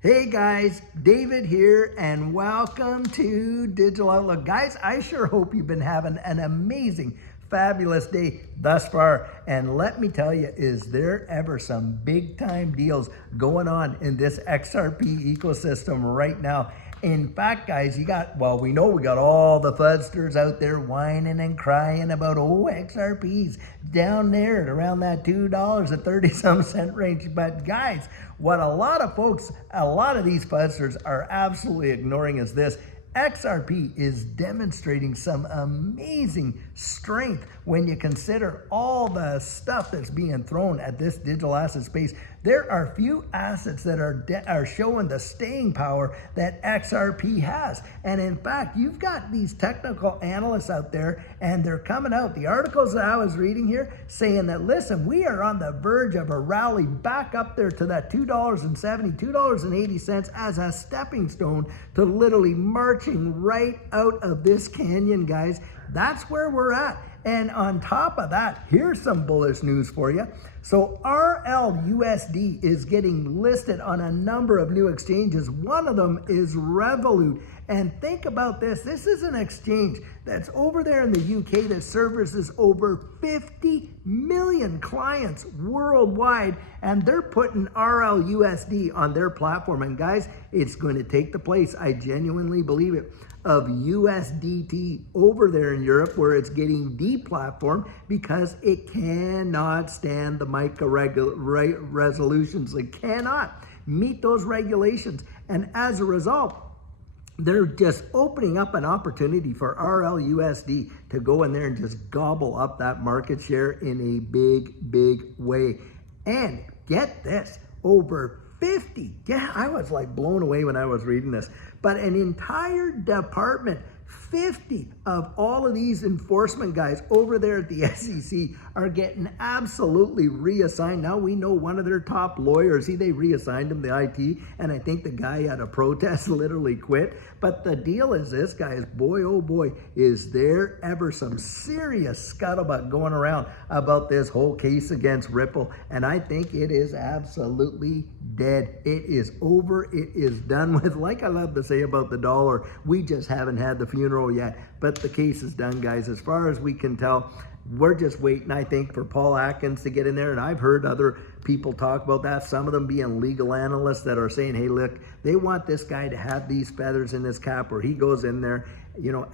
Hey guys, David here and welcome to Digital Outlook. Guys, I sure hope you've been having an amazing, fabulous day thus far. And let me tell you, is there ever some big time deals going on in this XRP ecosystem right now? In fact, guys, we know we got all the fudsters out there whining and crying about, XRPs down there at around that $2.30 range. But guys, what a lot of these fudsters are absolutely ignoring is this. XRP is demonstrating some amazing strength when you consider all the stuff that's being thrown at this digital asset space. There are few assets that are showing the staying power that XRP has. And in fact, you've got these technical analysts out there and they're coming out. The articles that I was reading here saying that, listen, we are on the verge of a rally back up there to that $2.70, $2.80 as a stepping stone to literally marching right out of this canyon, guys. That's where we're at. And on top of that, here's some bullish news for you. So RLUSD is getting listed on a number of new exchanges. One of them is Revolut. And think about this. This is an exchange that's over there in the UK that services over 50 million clients worldwide. And they're putting RLUSD on their platform. And guys, it's going to take the place, I genuinely believe it, of USDT over there in Europe, where it's getting deplatformed because it cannot stand the MiCA resolutions. It cannot meet those regulations. And as a result, they're just opening up an opportunity for RLUSD to go in there and just gobble up that market share in a big, big way. And get this, over 50, yeah, I was like blown away when I was reading this, but an entire department, 50 of all of these enforcement guys over there at the SEC are getting absolutely reassigned. Now we know one of their top lawyers, they reassigned him, the IT, and I think the guy at a protest literally quit. But the deal is this, guys, boy, oh boy, is there ever some serious scuttlebutt going around about this whole case against Ripple. And I think it is absolutely dead. It is over. It is done with. Like I love to say about the dollar, we just haven't had the funeral yet, but the case is done, guys. As far as we can tell, we're just waiting, I think, for Paul Atkins to get in there. And I've heard other people talk about that, some of them being legal analysts that are saying, hey, look, they want this guy to have these feathers in his cap where he goes in there,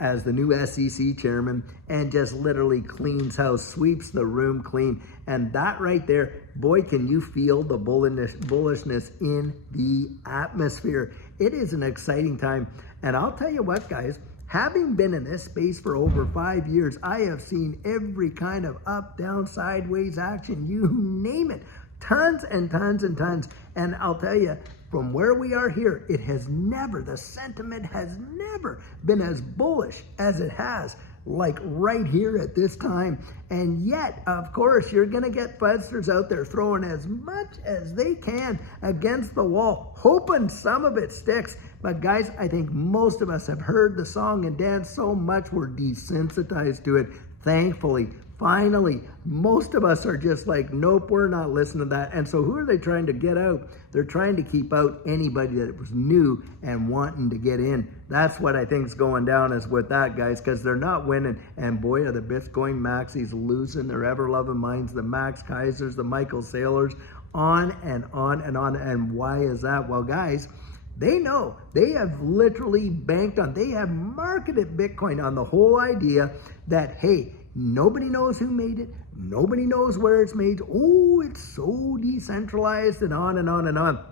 as the new SEC chairman and just literally cleans house, sweeps the room clean. And that right there, boy, can you feel the bullishness in the atmosphere. It is an exciting time. And I'll tell you what, guys, having been in this space for over 5 years, I have seen every kind of up, down, sideways action, you name it. Tons and tons and tons. And I'll tell you, from where we are here, the sentiment has never been as bullish as it has, like right here at this time. And yet, of course, you're going to get fudsters out there throwing as much as they can against the wall, hoping some of it sticks. But guys, I think most of us have heard the song and danced so much we're desensitized to it. Thankfully, finally, most of us are just like, nope, we're not listening to that. And so who are they trying to get out? They're trying to keep out anybody that was new and wanting to get in. That's what I think is going down is with that, guys, because they're not winning. And boy, are the Bitcoin maxis losing their ever-loving minds, the Max Kaisers, the Michael Saylors, on and on and on. And why is that? Well, guys, they know, they have literally they have marketed Bitcoin on the whole idea that, hey, nobody knows who made it. Nobody knows where it's made. Oh, it's so decentralized and on and on and on.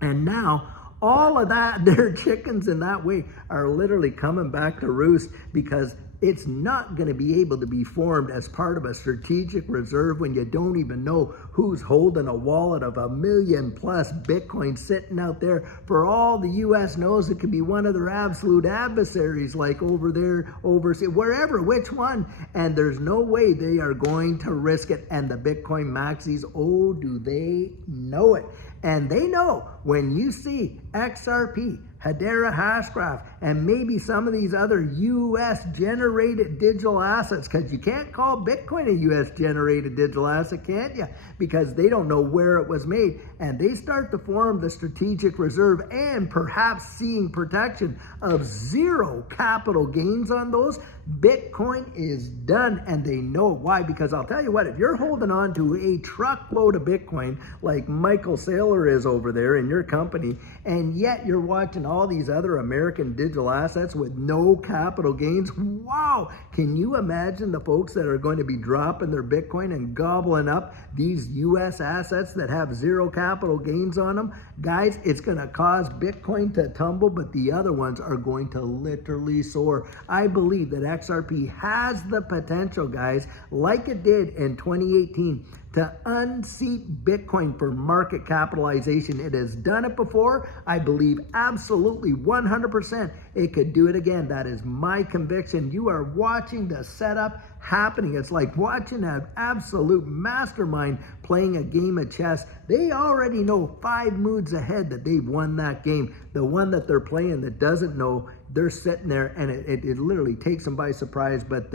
And now all of that, their chickens in that way are literally coming back to roost because it's not going to be able to be formed as part of a strategic reserve when you don't even know who's holding a wallet of 1 million plus Bitcoin sitting out there. For all the US knows, it could be one of their absolute adversaries, like over there, overseas, wherever, which one. And there's no way they are going to risk it. And the Bitcoin maxis, oh, do they know it. And they know when you see XRP Hedera Hashgraph, and maybe some of these other US generated digital assets, because you can't call Bitcoin a US generated digital asset, can't you? Because they don't know where it was made, and they start to form the strategic reserve and perhaps seeing protection of zero capital gains on those, Bitcoin is done, and they know why. Because I'll tell you what, if you're holding on to a truckload of Bitcoin like Michael Saylor is over there in your company, and yet you're watching all these other American digital assets with no capital gains, wow, can you imagine the folks that are going to be dropping their Bitcoin and gobbling up these US assets that have zero capital gains on them? Guys, it's going to cause Bitcoin to tumble, but the other ones are going to literally soar. I believe that XRP has the potential, guys, like it did in 2018, to unseat Bitcoin for market capitalization. It has done it before. I believe absolutely 100% it could do it again. That is my conviction. You are watching the setup happening. It's like watching an absolute mastermind playing a game of chess. They already know 5 moves ahead that they've won that game. The one that they're playing that doesn't know, they're sitting there, and it literally takes them by surprise. But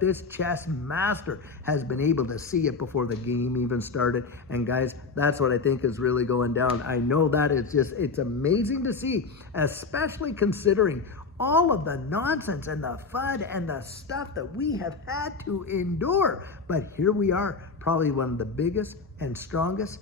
this chess master has been able to see it before the game even started. And guys, that's what I think is really going down. I know that it's amazing to see, especially considering all of the nonsense and the FUD and the stuff that we have had to endure. But here we are, probably one of the biggest and strongest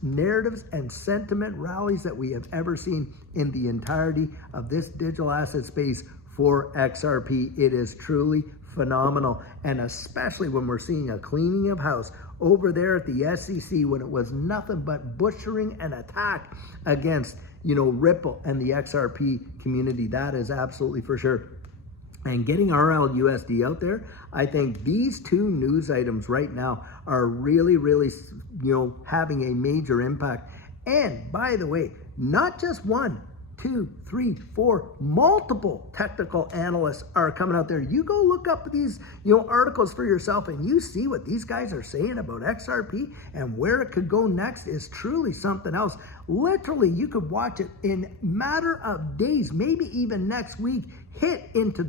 narratives and sentiment rallies that we have ever seen in the entirety of this digital asset space for XRP. It is truly phenomenal, and especially when we're seeing a cleaning of house over there at the SEC, when it was nothing but butchering and attack against Ripple and the XRP community. That is absolutely for sure. And getting RLUSD out there, I think these 2 news items right now are really, really, having a major impact. And by the way, not just 1, 2, 3, 4, multiple technical analysts are coming out there. You go look up these, articles for yourself, and you see what these guys are saying about XRP and where it could go next is truly something else. Literally, you could watch it in matter of days, maybe even next week, hit into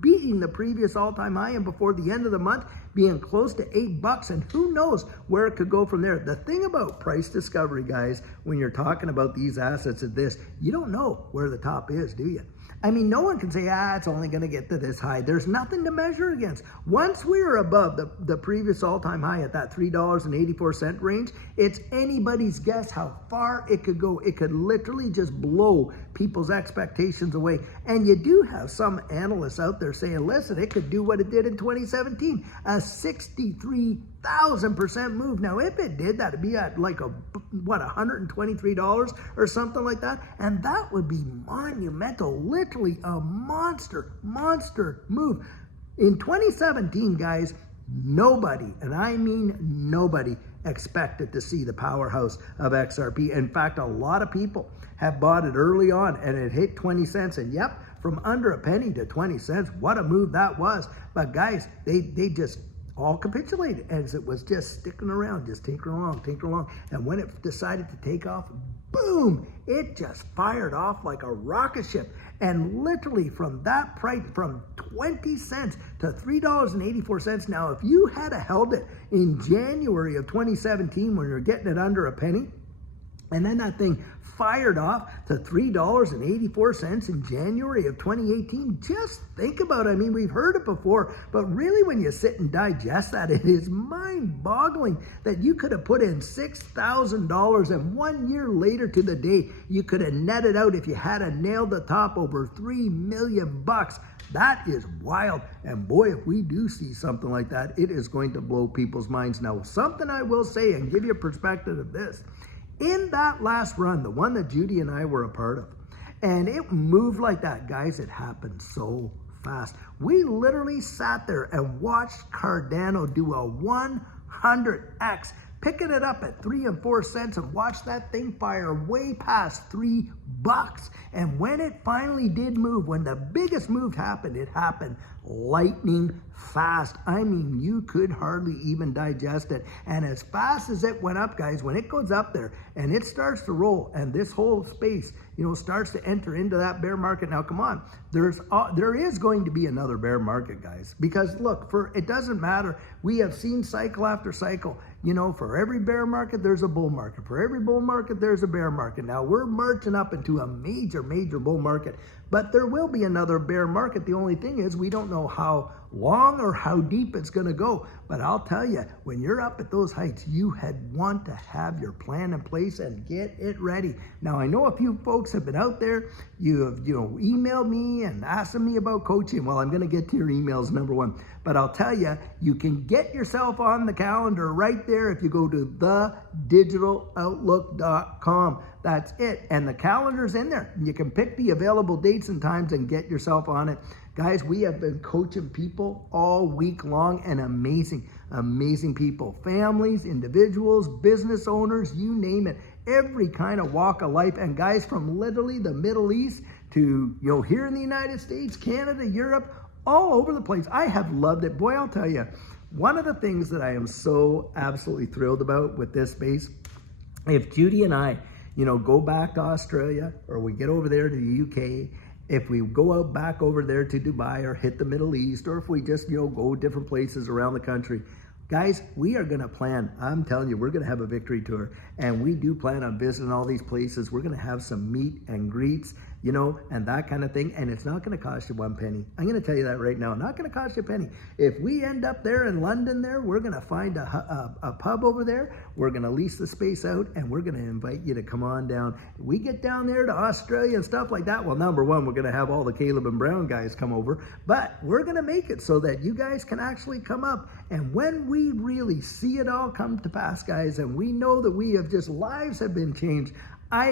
beating the previous all-time high, and before the end of the month being close to $8, and who knows where it could go from there. The thing about price discovery, guys, when you're talking about these assets of this, you don't know where the top is, do you? I mean, no one can say, it's only going to get to this high. There's nothing to measure against. Once we're above the previous all-time high at that $3.84 range, it's anybody's guess how far it could go. It could literally just blow people's expectations away. And you do have some analysts out there saying, listen, it could do what it did in 2017, a 63,000% move. Now, if it did, that'd be at like $123 or something like that. And that would be monumental, literally a monster move. In 2017, guys, nobody, and I mean nobody, expected to see the powerhouse of XRP. In fact, a lot of people have bought it early on, and it hit 20 cents. And yep, from under a penny to 20 cents, what a move that was. But guys, they just all capitulated as it was just sticking around, just tinkering along. And when it decided to take off, boom, it just fired off like a rocket ship. And literally from that price, from 20 cents to $3.84. Now, if you had held it in January of 2017 when you're getting it under a penny, and then that thing fired off to $3.84 in January of 2018. Just think about it. I mean, we've heard it before, but really when you sit and digest that, it is mind-boggling that you could have put in $6,000 and 1 year later to the day, you could have netted out, if you had nailed the top, over $3 million. That is wild. And boy, if we do see something like that, it is going to blow people's minds. Now, something I will say and give you a perspective of this. In that last run, the one that Judy and I were a part of, and it moved like that, guys, it happened so fast. We literally sat there and watched Cardano do a 100x picking it up at 3 and 4 cents and watch that thing fire way past $3. And when it finally did move, when the biggest move happened, it happened lightning fast. I mean, you could hardly even digest it. And as fast as it went up, guys, when it goes up there and it starts to roll and this whole space, starts to enter into that bear market. Now, come on, there is going to be another bear market, guys, because look, it doesn't matter. We have seen cycle after cycle. For every bear market, there's a bull market. For every bull market, there's a bear market. Now, we're marching up into a major bull market, but there will be another bear market. The only thing is we don't know how long or how deep it's going to go. But I'll tell you, when you're up at those heights, you want to have your plan in place and get it ready. Now, I know a few folks have been out there. You have, emailed me and asked me about coaching. Well, I'm going to get to your emails, number one. But I'll tell you, you can get yourself on the calendar right there if you go to thedigitaloutlook.com. That's it. And the calendar's in there. You can pick the available dates and times and get yourself on it. Guys, we have been coaching people all week long, and amazing people, families, individuals, business owners, you name it, every kind of walk of life. And guys, from literally the Middle East to, here in the United States, Canada, Europe, all over the place. I have loved it. Boy, I'll tell you, one of the things that I am so absolutely thrilled about with this space, if Judy and I, go back to Australia, or we get over there to the UK, if we go out back over there to Dubai or hit the Middle East, or if we just, go different places around the country, guys, we are going to plan. I'm telling you, we're going to have a victory tour, and we do plan on visiting all these places. We're going to have some meet and greets, and that kind of thing. And it's not going to cost you one penny. I'm going to tell you that right now. Not going to cost you a penny. If we end up there in London there, we're going to find a pub over there. We're going to lease the space out, and we're going to invite you to come on down. We get down there to Australia and stuff like that. Well, number one, we're going to have all the Caleb and Brown guys come over, but we're going to make it so that you guys can actually come up. And when we really see it all come to pass, guys, and we know that lives have been changed, I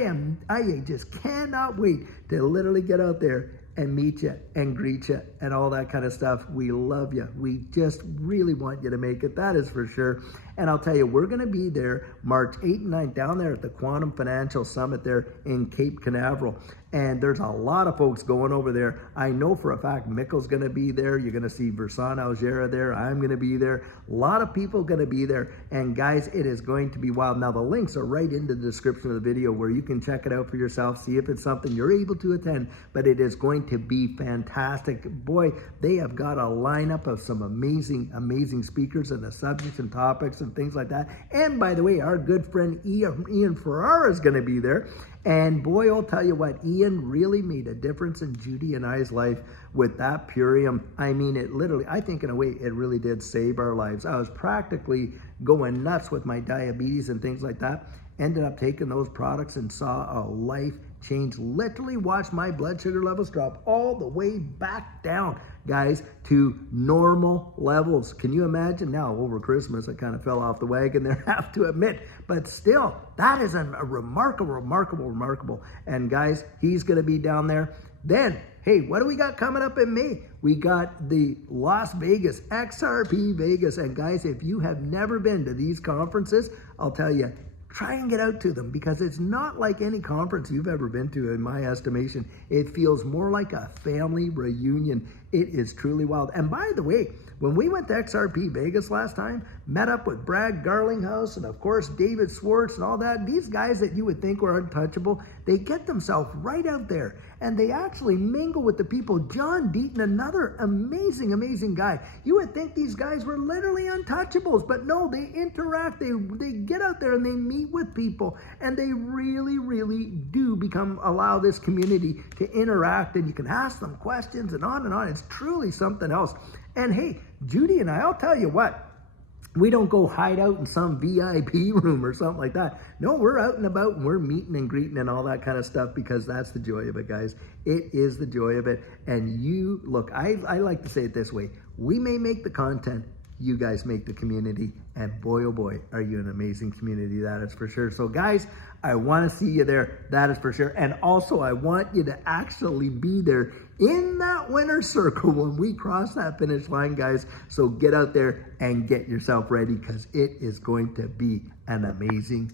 just cannot wait to literally get out there and meet you and greet you and all that kind of stuff. We love you. We just really want you to make it. That is for sure. And I'll tell you, we're going to be there March 8 and 9 down there at the Quantum Financial Summit there in Cape Canaveral. And there's a lot of folks going over there. I know for a fact Mikkel's going to be there. You're going to see Versan Algera there. I'm going to be there. A lot of people going to be there. And guys, it is going to be wild. Now, the links are right in the description of the video where you can check it out for yourself, see if it's something you're able to attend. But it is going to be fantastic. Boy, they have got a lineup of some amazing speakers and the subjects and topics and things like that. And by the way, our good friend Ian Ferrara is going to be there. And boy, I'll tell you what, Ian really made a difference in Judy and I's life with that Purium. I mean, it literally, I think in a way, it really did save our lives. I was practically going nuts with my diabetes and things like that. Ended up taking those products and saw a life change. Literally watched my blood sugar levels drop all the way back down, guys, to normal levels. Can you imagine? Now, over Christmas, I kind of fell off the wagon there, I have to admit. But still, that is a remarkable. And guys, he's going to be down there. Then, hey, what do we got coming up in May? We got the Las Vegas, XRP Vegas. And guys, if you have never been to these conferences, I'll tell you, try and get out to them, because it's not like any conference you've ever been to, in my estimation. It feels more like a family reunion. It is truly wild. And by the way, when we went to XRP Vegas last time, met up with Brad Garlinghouse and of course David Schwartz and all that, these guys that you would think were untouchable, they get themselves right out there and they actually mingle with the people. John Deaton, another amazing guy. You would think these guys were literally untouchables, but no, they interact, they get out there and they meet with people, and they really do allow this community to interact, and you can ask them questions and on and on. It's truly something else. And hey, Judy and I'll tell you what, we don't go hide out in some VIP room or something like that. No, we're out and about and we're meeting and greeting and all that kind of stuff, because that's the joy of it, guys. It is the joy of it. And you, look, I like to say it this way. We may make the content. You guys make the community, and boy, oh boy, are you an amazing community, that is for sure. So guys, I want to see you there, that is for sure. And also, I want you to actually be there in that winner's circle when we cross that finish line, guys. So get out there and get yourself ready, because it is going to be an amazing